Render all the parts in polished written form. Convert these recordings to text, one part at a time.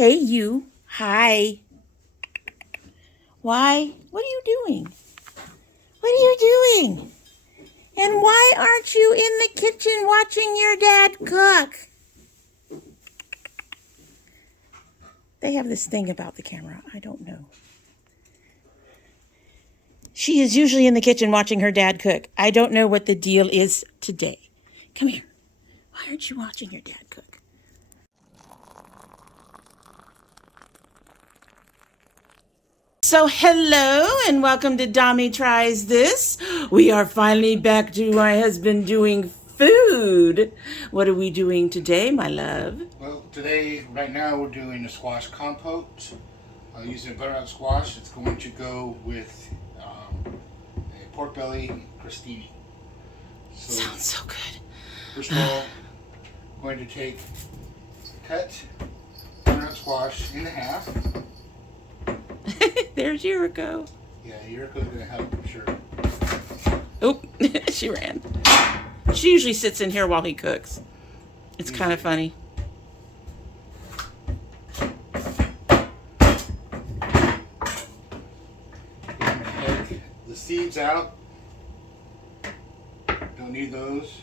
Hey, you. Hi. Why? What are you doing? What are you doing? And why aren't you in the kitchen watching your dad cook? They have this thing about the camera. I don't know. She is usually in the kitchen watching her dad cook. I don't know what the deal is today. Come here. Why aren't you watching your dad cook? So hello and welcome to domytriesthis. We are finally back to my husband doing food. What are we doing today, my love? Well, today, right now, we're doing a squash compote. Using butternut squash, it's going to go with a pork belly crostini. So, Sounds so good. first of all, I'm going to cut butternut squash in half. There's Yuriko. Yeah, Yuriko's going to help, I'm sure. Oh, she ran. She usually sits in here while he cooks. It's kind of funny. I'm going to take the seeds out. Don't need those.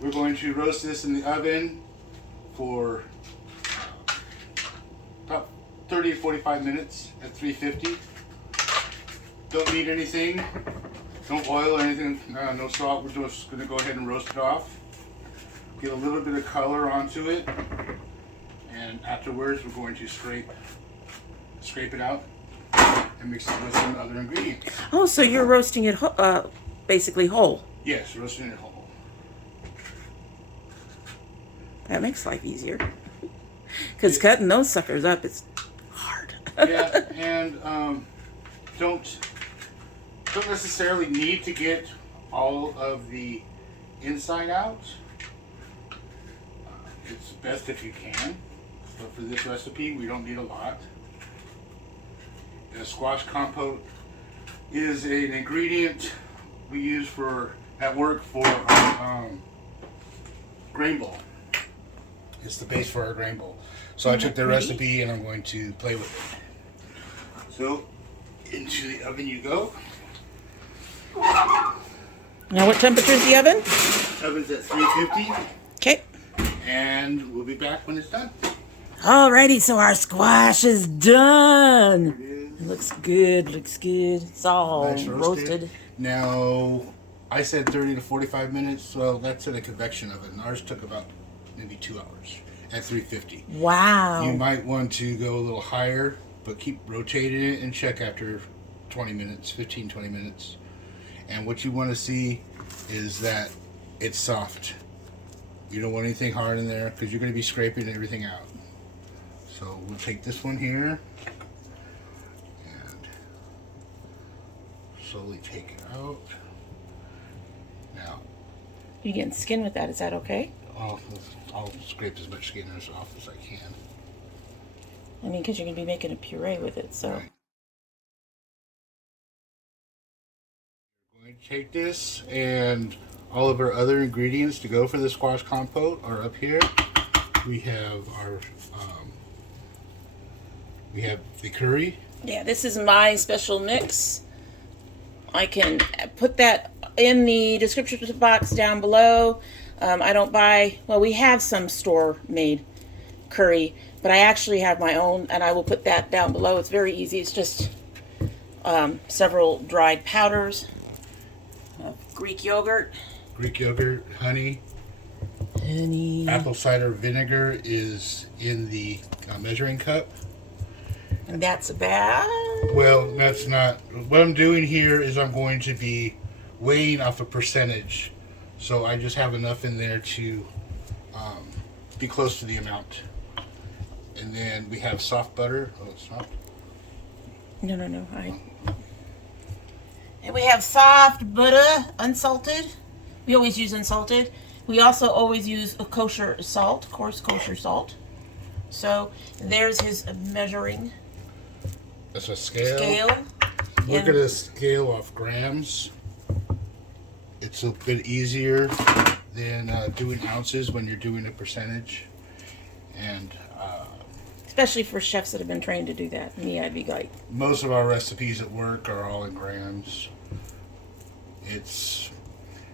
We're going to roast this in the oven for about 30 to 45 minutes at 350. Don't need anything. Don't oil or anything. No salt. We're just going to go ahead and roast it off. Get a little bit of color onto it. And afterwards, we're going to scrape it out and mix it with some other ingredients. Oh, so you're roasting it basically whole. Yes, roasting it whole. That makes life easier. Because cutting those suckers up is hard. Yeah, and don't necessarily need to get all of the inside out. It's best if you can, but for this recipe, we don't need a lot. The squash compote is an ingredient we use at work for our grain bowl. It's the base for our grain bowl. So I took their recipe and I'm going to play with it. So into the oven you go. Now what temperature is the oven? Oven's at 350. Okay. And we'll be back when it's done. Alrighty, so our squash is done. It looks good, looks good. It's all Nice roasted. Now, I said 30 to 45 minutes. Well, that's in a convection oven. Ours took about maybe 2 hours at 350. Wow. You might want to go a little higher, but keep rotating it and check after 20 minutes, 15, 20 minutes. And what you want to see is that it's soft. You don't want anything hard in there because you're going to be scraping everything out. So we'll take this one here and slowly take it out. Now, You getting skin with that? Is that okay? I'll scrape as much skin off as I can. I mean, because you're going to be making a puree with it, so. Right. We're going to take this and all of our other ingredients to go for the squash compote are up here. We have we have the curry. Yeah, this is my special mix. I can put that in the description box down below. I don't buy, well, we have some store-made curry, but I actually have my own, and I will put that down below. It's very easy. It's just several dried powders, Greek yogurt, Honey. Apple cider vinegar is in the measuring cup. and that's about... Well, that's not. What I'm doing here is I'm going to be weighing off a percentage. So I just have enough in there to be close to the amount. And then we have soft butter. Oh, it's soft. No. And we have soft butter, unsalted. We always use unsalted. We also always use a kosher salt, coarse kosher salt. So there's his measuring That's a scale. We're And going to scale off grams. It's a bit easier than doing ounces when you're doing a percentage. And Especially for chefs that have been trained to do that. Me, I'd be like... Most of our recipes at work are all in grams.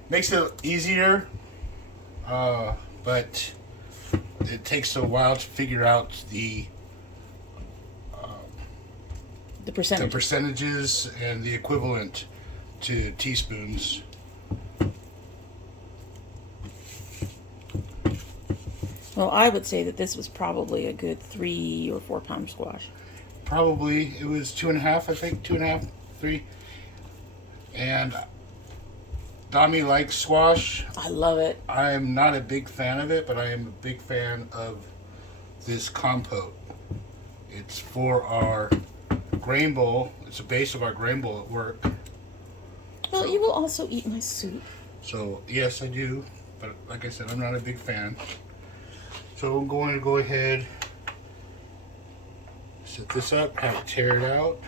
Makes it easier, but it takes a while to figure out the percentages and the equivalent to teaspoons. Well, I would say that this was probably a good 3 or 4 pound squash. Probably. It was 2.5, I think. 2.5, 3. And Dami likes squash. I love it. I am not a big fan of it, but I am a big fan of this compote. It's for our grain bowl. It's the base of our grain bowl at work. Well, you will also eat my soup. So, yes, I do. But like I said, I'm not a big fan. So I'm going to go ahead, set this up, have it tear it out.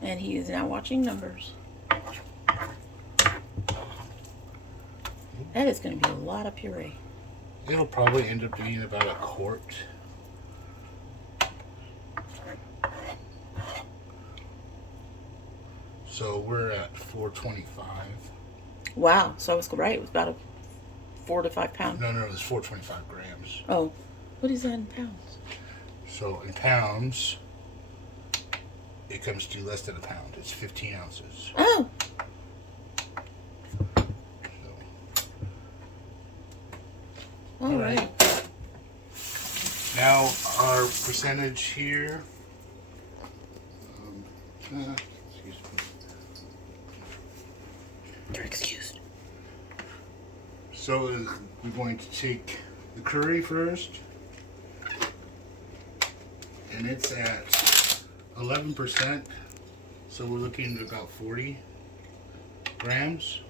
And he is now watching numbers. That is going to be a lot of puree. It'll probably end up being about a quart. So we're at 425. Wow, so I was right. It was about a 4 to 5 pound. No, it's 425 grams. Oh, what is that in pounds? So in pounds, it comes to less than a pound. It's 15 ounces. Oh. All right. Now our percentage here. Excuse me. You're excused. So we're going to take the curry first, and it's at 11%. So we're looking at about 40 grams.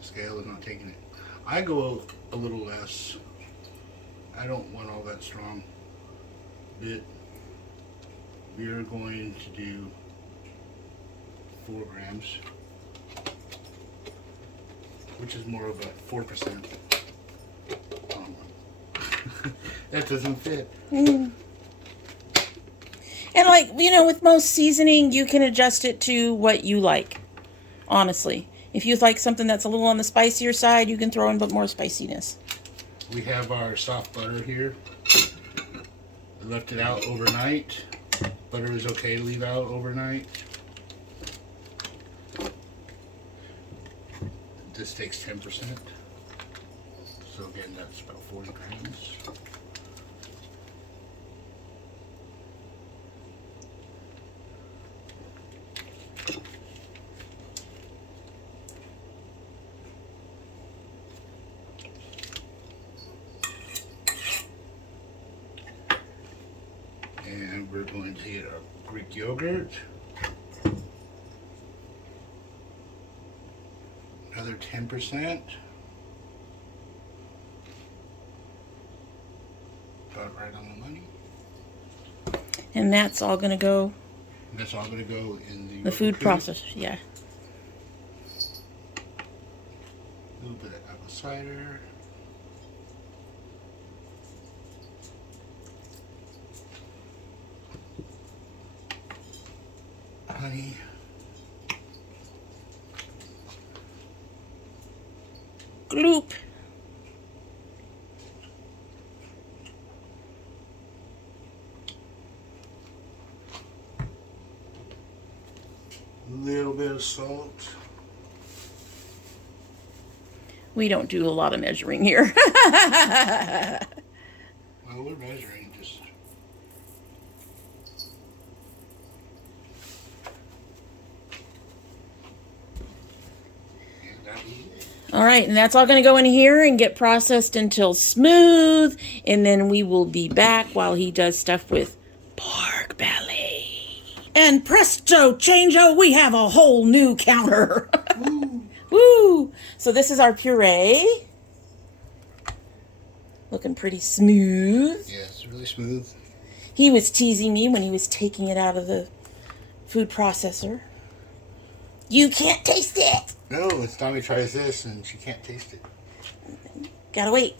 Scale is not taking it. I go a little less. I don't want all that strong bit. We are going to do 4 grams, which is more of a 4%. That doesn't fit. And like, you know, with most seasoning, you can adjust it to what you like, honestly. If you like something that's a little on the spicier side, you can throw in a bit more spiciness. We have our soft butter here. I left it out overnight. Butter is okay to leave out overnight. This takes 10%. So again, that's about 40 grams. And we're going to get our Greek yogurt. Another 10%. About right on the money. And that's all going to go... And that's all going to go in the food processor, yeah. A little bit of apple cider. Honey. Gloop. A little bit of salt. We don't do a lot of measuring here. Well, we're measuring just. All right, and that's all going to go in here and get processed until smooth, and then we will be back while he does stuff with pork belly. And presto chango, we have a whole new counter. Woo! Woo! So this is our puree. Looking pretty smooth. Yeah, it's really smooth. He was teasing me when he was taking it out of the food processor. You can't taste it. No, it's domytriesthis and she can't taste it. Gotta wait.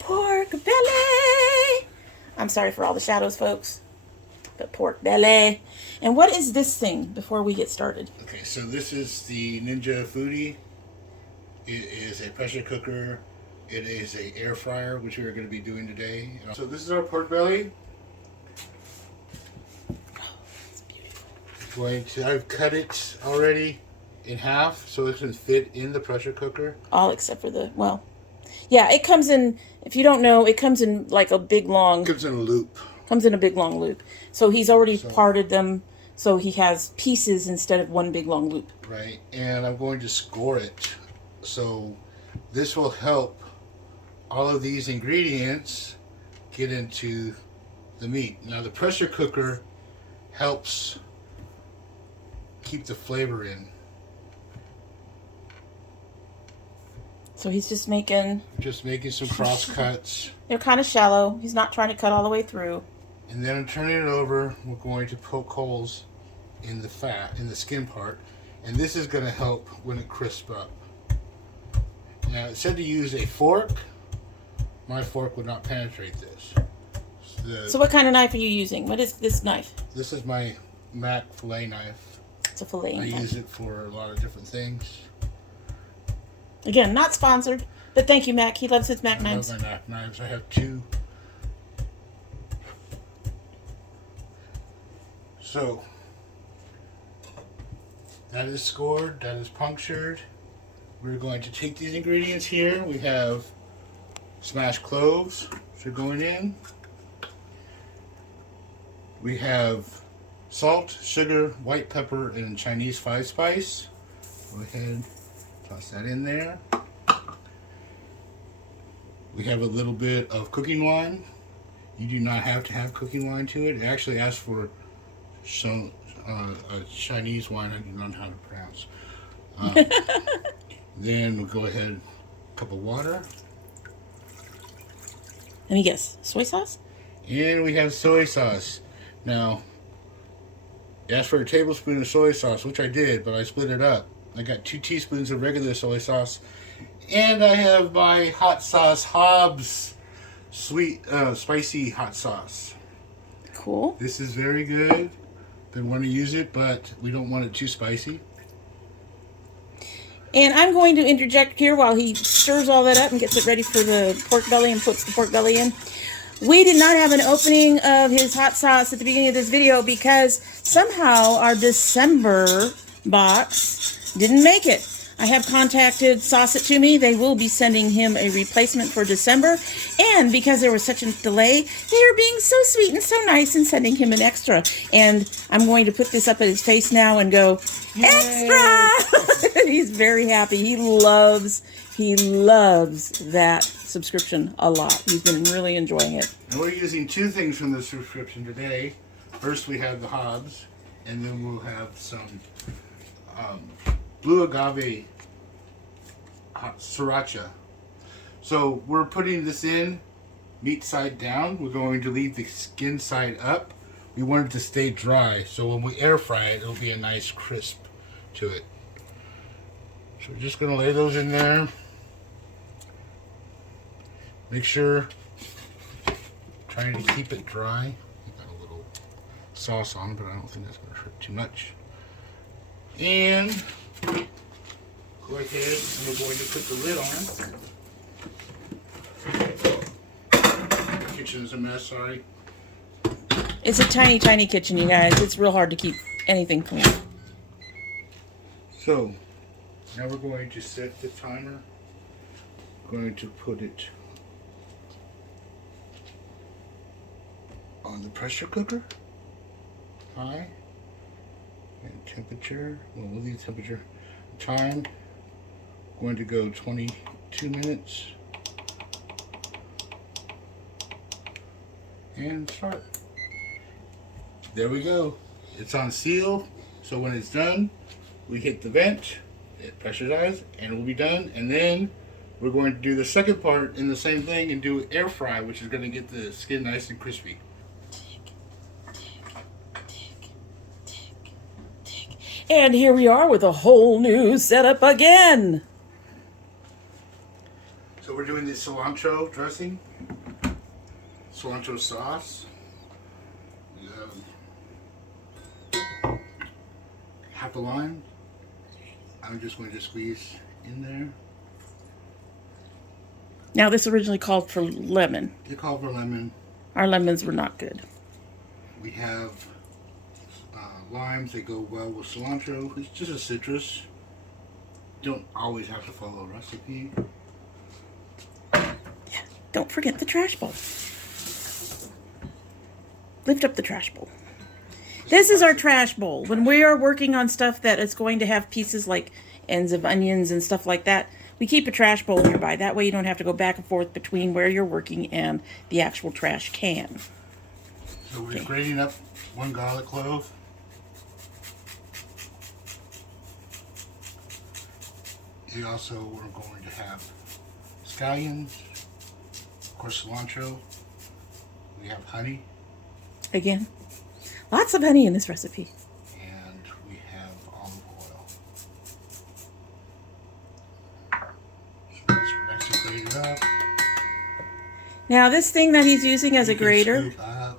Pork belly. I'm sorry for all the shadows, folks. But pork belly. And what is this thing before we get started? Okay, so this is the Ninja Foodie. It is a pressure cooker. It is a air fryer, which we are going to be doing today. So this is our pork belly. It's beautiful. I've cut it already in half so it can fit in the pressure cooker. All except for the, well, yeah, it comes in, if you don't know, it comes in like a big long. It comes in a loop. Comes in a big long loop. So he's already parted them so he has pieces instead of one big long loop. Right, and I'm going to score it. So this will help all of these ingredients get into the meat. Now the pressure cooker helps keep the flavor in. So he's just making some cross cuts. They're kind of shallow. He's not trying to cut all the way through. And then I'm turning it over. We're going to poke holes in the fat, in the skin part. And this is going to help when it crisps up. Now it said to use a fork. My fork would not penetrate this. So what kind of knife are you using? What is this knife? This is my Mac fillet knife. It's a fillet knife. I use it for a lot of different things. Again, not sponsored, but thank you, Mac. He loves his Mac knives. I love my Mac knives. I have 2. So, that is scored. That is punctured. We're going to take these ingredients here. We have smashed cloves, which are going in. We have salt, sugar, white pepper, and Chinese 5-spice. Go ahead, toss that in there. We have a little bit of cooking wine. You do not have to have cooking wine to it. It actually asks for some a Chinese wine I do not know how to pronounce. Then we'll go ahead, a cup of water. Let me guess, soy sauce? And we have soy sauce. Now, it asked for a tablespoon of soy sauce, which I did, but I split it up. I got 2 teaspoons of regular soy sauce. And I have my hot sauce, Hobbs sweet, spicy hot sauce. Cool. This is very good. Been wanting to use it, but we don't want it too spicy. And I'm going to interject here while he stirs all that up and gets it ready for the pork belly and puts the pork belly in. We did not have an opening of his hot sauce at the beginning of this video because somehow our December box didn't make it. I have contacted Sauce It To Me. They will be sending him a replacement for December. And because there was such a delay, they are being so sweet and so nice and sending him an extra. And I'm going to put this up at his face now and go, extra! He's very happy. He loves that subscription a lot. He's been really enjoying it. And we're using 2 things from the subscription today. First we have the Hobbs, and then we'll have some blue agave sriracha. So we're putting this in meat side down. We're going to leave the skin side up. We want it to stay dry, so when we air fry it, it'll be a nice crisp to it. So we're just going to lay those in there. Make sure, trying to keep it dry. Got a little sauce on, but I don't think that's going to hurt too much. And go ahead, and we're going to put the lid on. The kitchen is a mess, sorry. It's a tiny, tiny kitchen, you guys. It's real hard to keep anything clean. So, now we're going to set the timer. Going to put it on the pressure cooker. High. And temperature. Well, we'll leave temperature. Time. Going to go 22 minutes. And start. There we go. It's on seal. So when it's done, we hit the vent. It pressurizes and it will be done. And then we're going to do the second part in the same thing and do air fry, which is going to get the skin nice and crispy. And here we are with a whole new setup again. So we're doing the cilantro dressing, cilantro sauce. We have half a lime. I'm just going to squeeze in there. Now this originally called for lemon. They call for lemon. Our lemons were not good. We have limes. They go well with cilantro. It's just a citrus. Don't always have to follow a recipe. Don't forget the trash bowl. Lift up the trash bowl. This is our trash bowl. When we are working on stuff that is going to have pieces like ends of onions and stuff like that, we keep a trash bowl nearby. That way you don't have to go back and forth between where you're working and the actual trash can. So we're grating up 1 garlic clove. We also are going to have scallions, of course cilantro. We have honey. Again, lots of honey in this recipe. And we have olive oil. So let's mix it, grate it up. Now this thing that he's using as a grater,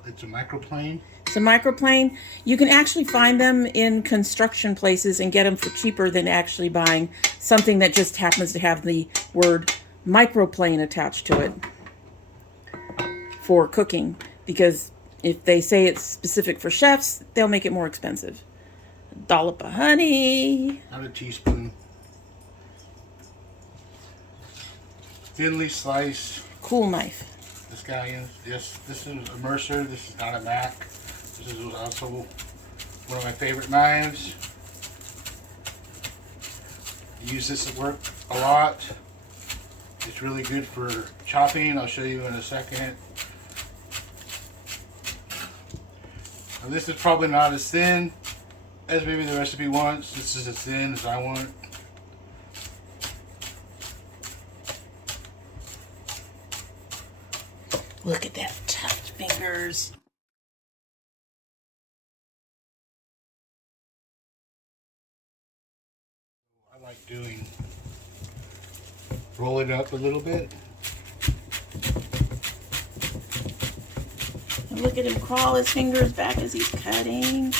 it's a microplane. it's a microplane. You can actually find them in construction places and get them for cheaper than actually buying something that just happens to have the word microplane attached to it for cooking, because if they say it's specific for chefs, they'll make it more expensive. A dollop of honey. About a teaspoon. Thinly sliced. Cool knife. The scallions. Yes, this is a Mercer. This is not a Mac. This is also one of my favorite knives. I use this at work a lot. It's really good for chopping. I'll show you in a second. Now, this is probably not as thin as maybe the recipe wants. This is as thin as I want. Look at that tough fingers. I like roll it up a little bit. And look at him crawl his fingers back as he's cutting.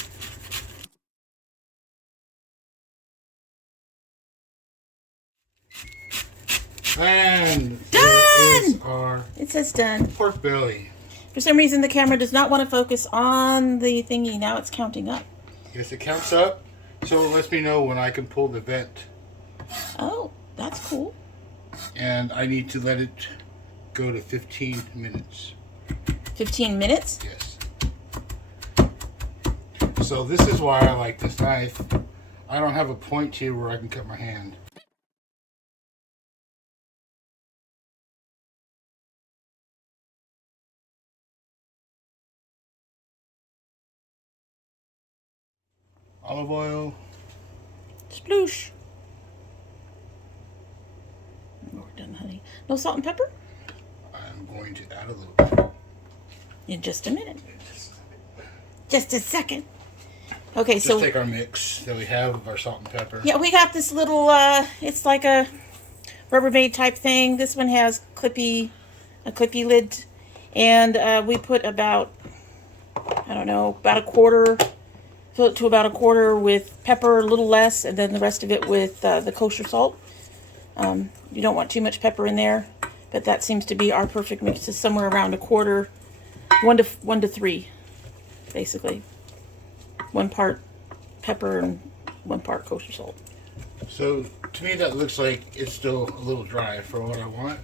And done! There is our It says done. pork belly. For some reason the camera does not want to focus on the thingy. Now it's counting up. Yes, it counts up, so it lets me know when I can pull the vent. Oh, that's cool. And I need to let it go to 15 minutes. 15 minutes? Yes. So this is why I like this knife. I don't have a point here where I can cut my hand. Olive oil. Sploosh. We're done, honey. No salt and pepper? I'm going to add a little bit. In just a minute. Just a second. Okay, Just so take our mix that we have of our salt and pepper. yeah, we got this little it's like a Rubbermaid type thing. This one has a clippy lid, and we put about, I don't know, about a quarter, fill it to about a quarter with pepper, a little less, and then the rest of it with the kosher salt. You don't want too much pepper in there, but that seems to be our perfect mix. Is somewhere around a quarter, 1 to 3, basically. 1 part pepper and 1 part kosher salt. So to me that looks like it's still a little dry for what I want.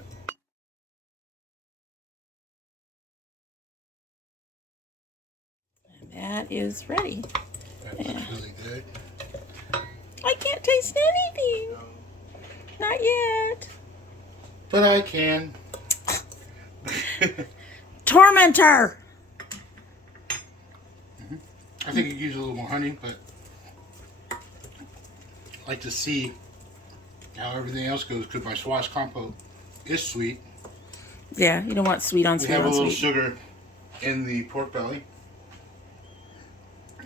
And that is ready. That looks really good. I can't taste anything. Not yet. But I can. Tormentor! I think you use a little more honey, but I like to see how everything else goes because my squash compote is sweet. Yeah, you don't want sweet on We sweet have a on little sweet. sugar in the pork belly,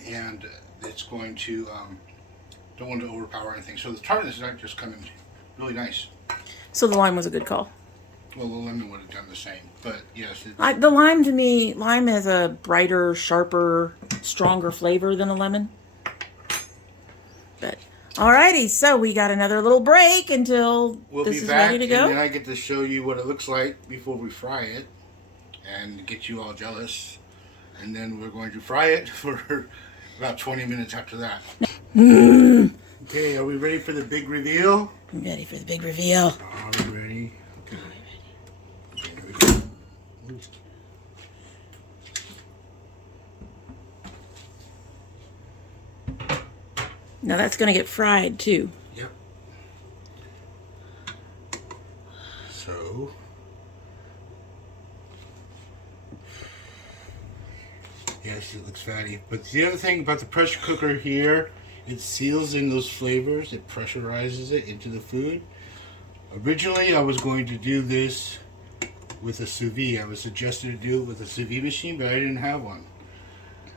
and it's going to Don't want to overpower anything. So the tartness is just coming really nice. So the lime was a good call. Well, the lemon would have done the same, but yes. The lime, to me, lime has a brighter, sharper, stronger flavor than a lemon. But, alrighty, so we got another little break until this is ready to go. And then I get to show you what it looks like before we fry it and get you all jealous. And then we're going to fry it for about 20 minutes after that. Okay, are we ready for the big reveal? I'm ready for the big reveal. Are we ready? Okay. Now that's going to get fried too. Yep. So, yes, it looks fatty. But the other thing about the pressure cooker here, it seals in those flavors. It pressurizes it into the food. Originally, I was going to do this with a sous vide. I was suggested to do it with a sous vide machine, but I didn't have one.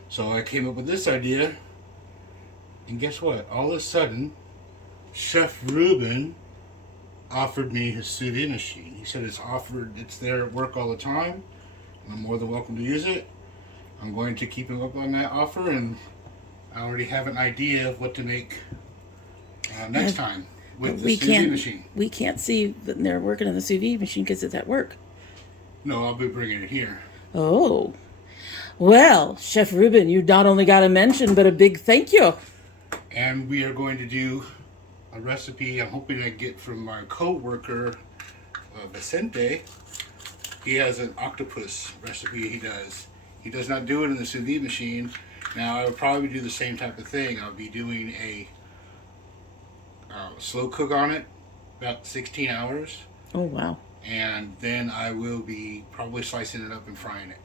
So I came up with this idea. And guess what? All of a sudden, Chef Ruben offered me his sous vide machine. He said it's there at work all the time. And I'm more than welcome to use it. I'm going to keep him up on that offer, and I already have an idea of what to make next time with the sous vide machine. We can't see that they're working on the sous vide machine because it's at work. No, I'll be bringing it here. Oh. Well, Chef Ruben, you not only got a mention, but a big thank you. And we are going to do a recipe I'm hoping I get from my co-worker, Vicente. He has an octopus recipe he does. He does not do it in the sous vide machine. Now, I would probably do the same type of thing. I'll be doing a slow cook on it, about 16 hours. Oh, wow. And then I will be probably slicing it up and frying it.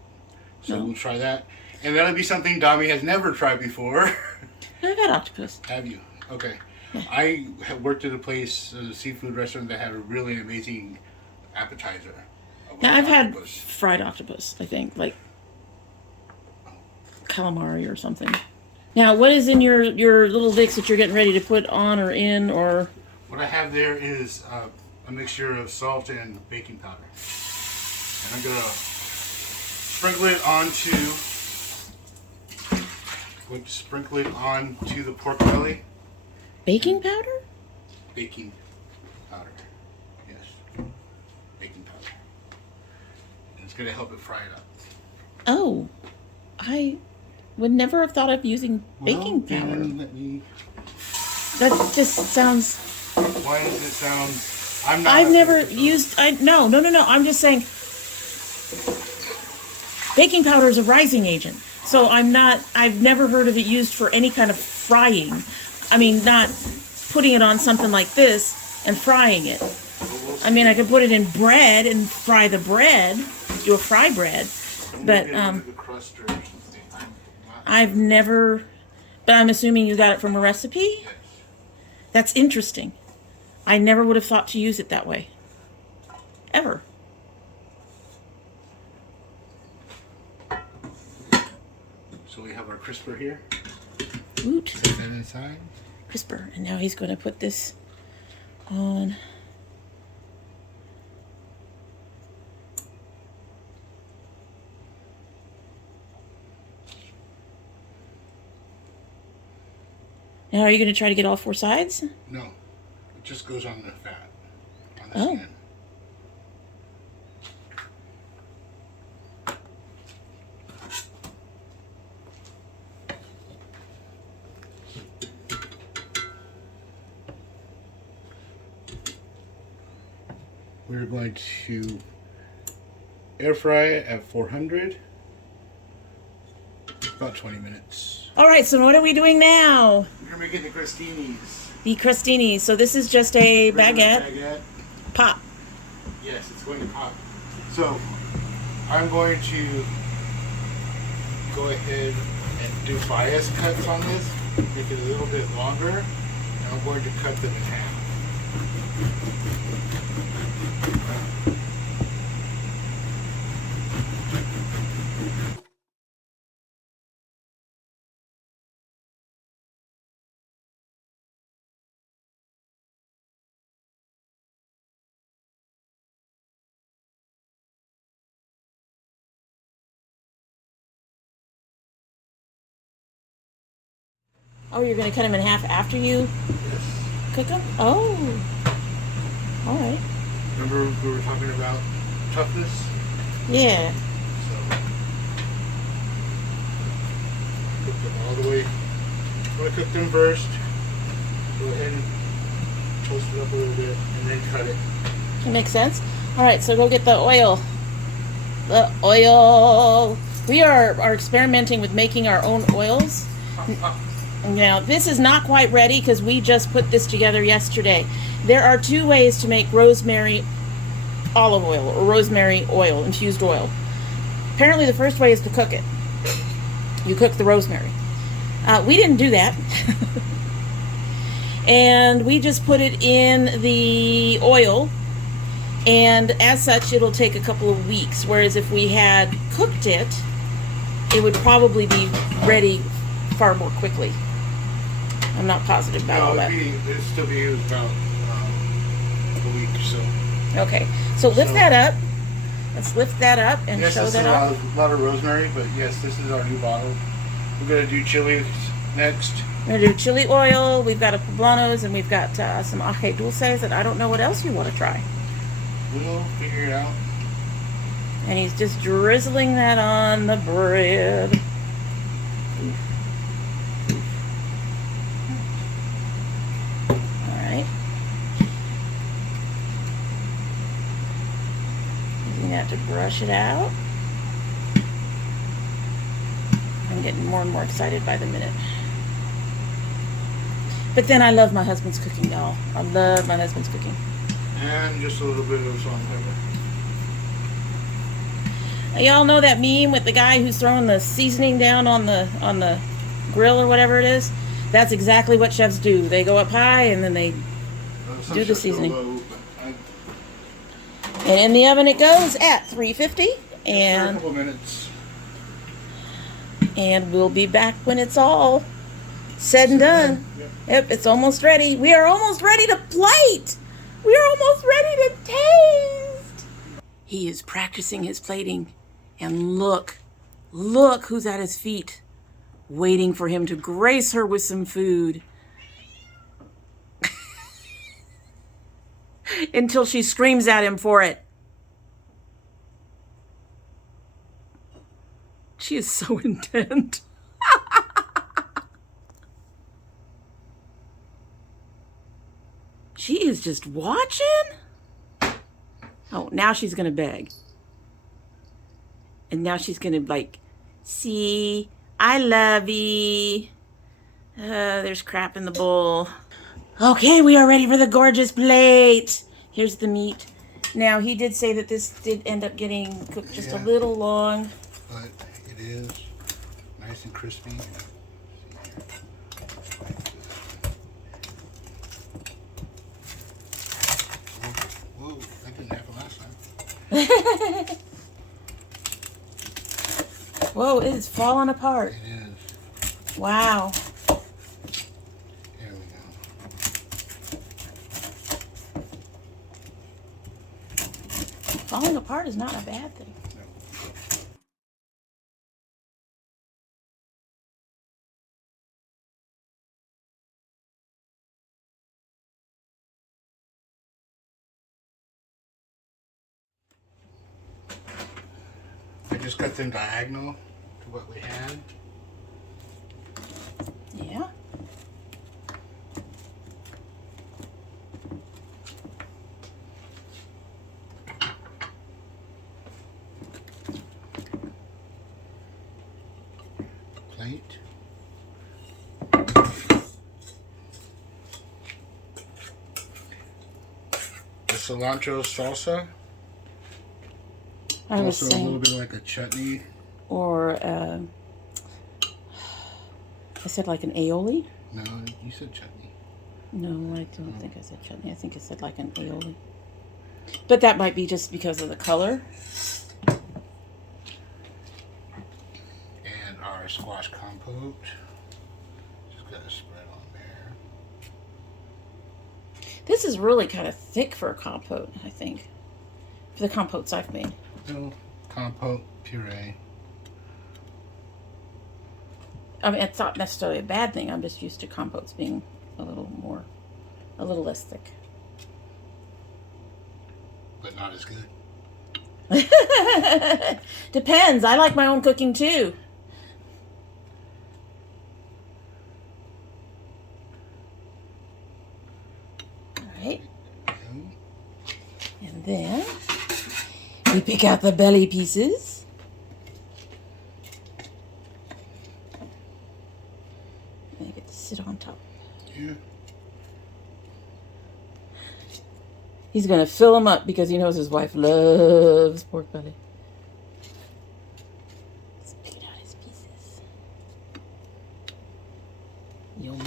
So we'll try that. And that'll be something Dami has never tried before. I've had octopus. Have you? Okay. Yeah. I have worked at a place, a seafood restaurant, that had a really amazing appetizer. Yeah, I've had fried octopus, I think, like calamari or something. Now, what is in your little mix that you're getting ready to put on or in, or? What I have there is a mixture of salt and baking powder. And I'm going to sprinkle it onto the pork belly. Baking powder? Baking powder. Yes. Baking powder. And it's going to help it fry it up. Oh. I would never have thought of using baking powder. That just sounds... Why does it sound... I've never used... No. I'm just saying... Baking powder is a rising agent. So I've never heard of it used for any kind of frying. I mean, not putting it on something like this and frying it. I mean, I could put it in bread and fry the bread, do a fry bread. But I've never, but I'm assuming you got it from a recipe? That's interesting. I never would have thought to use it that way. Ever. So we have our crisper here. Woot. Set that inside. Crisper. And now he's going to put this on. Now, are you going to try to get all four sides? No. It just goes on the fat, on the skin. We're going to air fry it at 400, about 20 minutes. All right, so what are we doing now? We're making the Crostinis. The Crostinis. So this is just a baguette. Pop. Yes, it's going to pop. So I'm going to go ahead and do bias cuts on this, make it a little bit longer, and I'm going to cut them in half. Oh, you're going to cut them in half after you cook them? Oh. All right. Remember we were talking about toughness? Yeah. So, cook them all the way. I'm going to cook them first. Go ahead and toast it up a little bit and then cut it. That makes sense. All right, so go get the oil. The oil. We are experimenting with making our own oils. Now, this is not quite ready because we just put this together yesterday. There are 2 ways to make rosemary olive oil or rosemary oil, infused oil. Apparently, the first way is to cook it. You cook the rosemary. We didn't do that. And we just put it in the oil. And as such, it'll take a couple of weeks. Whereas if we had cooked it, it would probably be ready far more quickly. I'm not positive about all that. It'd still be used about a week or so. Okay, so lift that up. Let's lift that up and show that off. A lot of rosemary, but yes, this is our new bottle. We're going to do chili next. We're going to do chili oil. We've got a poblanos and we've got some aje dulces, and I don't know what else you want to try. We'll figure it out. And he's just drizzling that on the bread. Alright. Using that to brush it out. I'm getting more and more excited by the minute. But then I love my husband's cooking, y'all. I love my husband's cooking. And just a little bit of salt and pepper. Y'all know that meme with the guy who's throwing the seasoning down on the grill or whatever it is? That's exactly what chefs do. They go up high and then they do the seasoning. Low, and in the oven it goes at 350. And for a couple minutes. And we'll be back when it's all said and done. Yep, it's almost ready. We are almost ready to plate. We are almost ready to taste. He is practicing his plating. And look who's at his feet, waiting for him to grace her with some food. Until she screams at him for it. She is so intent. She is just watching. Oh, now she's going to beg. And now she's going to like, see, I love you. There's crap in the bowl. Okay, we are ready for the gorgeous plate. Here's the meat. Now, he did say that this did end up getting cooked just a little long. But it is nice and crispy. Whoa, that didn't happen last time. Whoa, it is falling apart. It is. Wow. There we go. Falling apart is not a bad thing. I just cut them diagonal to what we had. Yeah. Plate. The cilantro salsa. I was Also a little saying, bit like a chutney. or I said like an aioli. No, you said chutney. No, I don't think I said chutney. I think I said like an aioli. But that might be just because of the color. And our squash compote. Just got a spread on there. This is really kind of thick for a compote, I think. For the compotes I've made. Little compote puree. I mean, it's not necessarily a bad thing. I'm just used to compotes being a little less thick. But not as good. Depends. I like my own cooking too. All right. And then we pick out the belly pieces. And they get to sit on top. Yeah. He's going to fill them up because he knows his wife loves pork belly. He's picking out his pieces. Yum.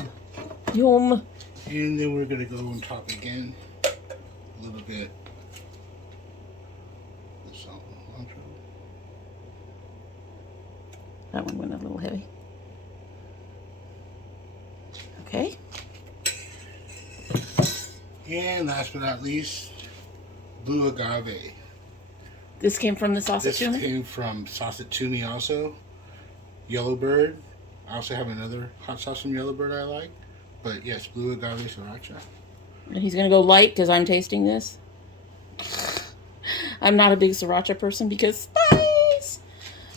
Yum. And then we're going to go on top again. A little bit. The salt and cilantro. That one went a little heavy. Okay. And last but not least, blue agave. This came from the sausage This tuna? came from sausage tuna also. Yellowbird. I also have another hot sauce from Yellowbird I like. But yes, blue agave sriracha. And he's going to go light because I'm tasting this. I'm not a big sriracha person because spice.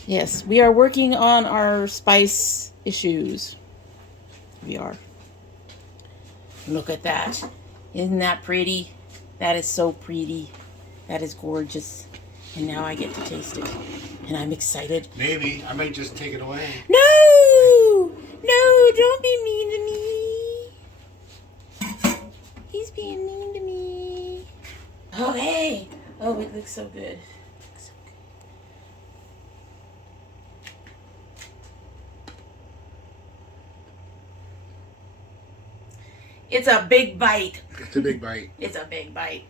Yes, we are working on our spice issues. We are. Look at that. Isn't that pretty? That is so pretty. That is gorgeous. And now I get to taste it. And I'm excited. Maybe. I might just take it away. No! No, don't be mean to me. He's being mean to me. Oh, hey. Oh, it looks so good. It's a big bite. It's a big bite. It's a big bite.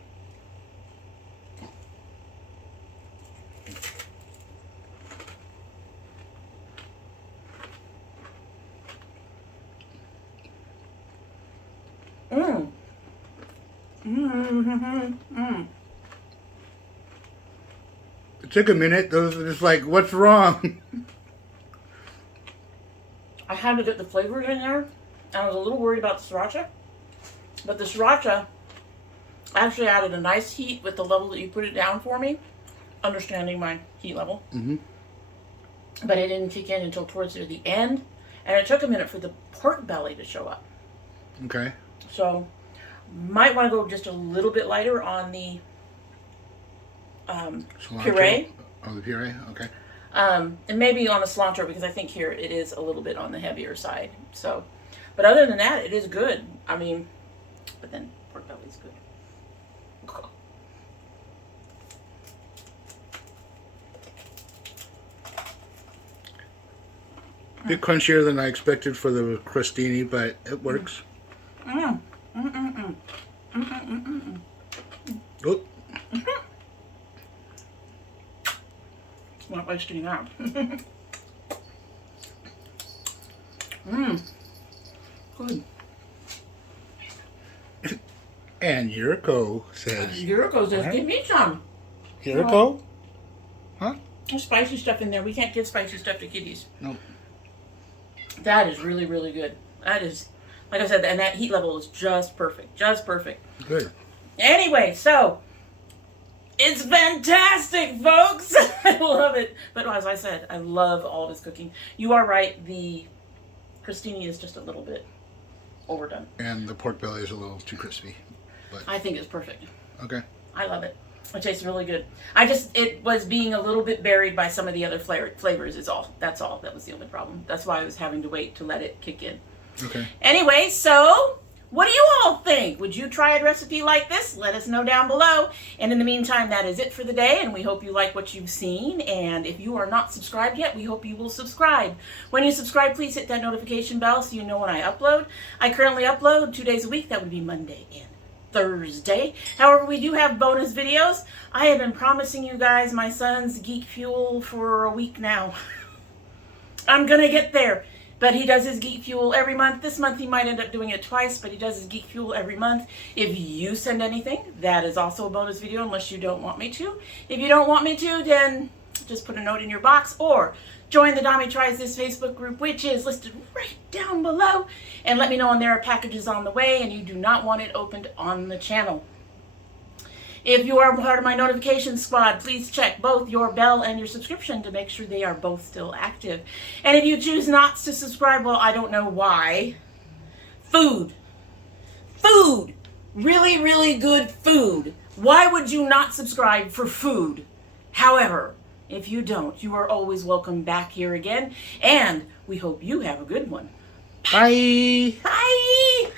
Mmm. Mmm. It took a minute. Those were just like, what's wrong? I had to get the flavors in there. I was a little worried about the sriracha. But the sriracha actually added a nice heat with the level that you put it down for me. Understanding my heat level. Mm-hmm. But it didn't kick in until towards the end. And it took a minute for the pork belly to show up. Okay. So, might want to go just a little bit lighter on the puree. Oh, the puree? Okay. And maybe on the cilantro because I think here it is a little bit on the heavier side. So, but other than that, it is good. I mean, but then pork belly's good. A bit crunchier than I expected for the crostini, but it works. Mm. Mm, mm, mm. Mm, mm, mm, mm, mm. Oh. Not wasting that. Mmm. Good. And Yuriko says... Yuriko says, give me some. Yuriko? Huh? There's spicy stuff in there. We can't give spicy stuff to kitties. Nope. That is really, really good. That is, like I said, and that heat level is just perfect. Just perfect. Good. Anyway, so, it's fantastic, folks. I love it. But as I said, I love all of his cooking. You are right. The crostini is just a little bit overdone. And the pork belly is a little too crispy. But I think it's perfect. okay. I love it. It tastes really good. It was being a little bit buried by some of the other flavors is all. That's all. That was the only problem. That's why I was having to wait to let it kick in. Okay. Anyway, so what do you all think? Would you try a recipe like this? Let us know down below. And in the meantime, that is it for the day. And we hope you like what you've seen. And if you are not subscribed yet, we hope you will subscribe. When you subscribe, please hit that notification bell so you know when I upload. I currently upload 2 days a week. That would be Monday and Thursday. However, we do have bonus videos. I have been promising you guys my son's Geek Fuel for a week now. I'm gonna get there. But he does his Geek Fuel every month. This month he might end up doing it twice, but he does his Geek Fuel every month. If you send anything, that is also a bonus video unless you don't want me to. If you don't want me to, then just put a note in your box, or join the domytriesthis Facebook group, which is listed right down below, and let me know when there are packages on the way and you do not want it opened on the channel. If you are part of my notification squad, please check both your bell and your subscription to make sure they are both still active. And if you choose not to subscribe, well, I don't know why. Food. Food. Really, really good food. Why would you not subscribe for food? However, if you don't, you are always welcome back here again, and we hope you have a good one. Bye. Bye.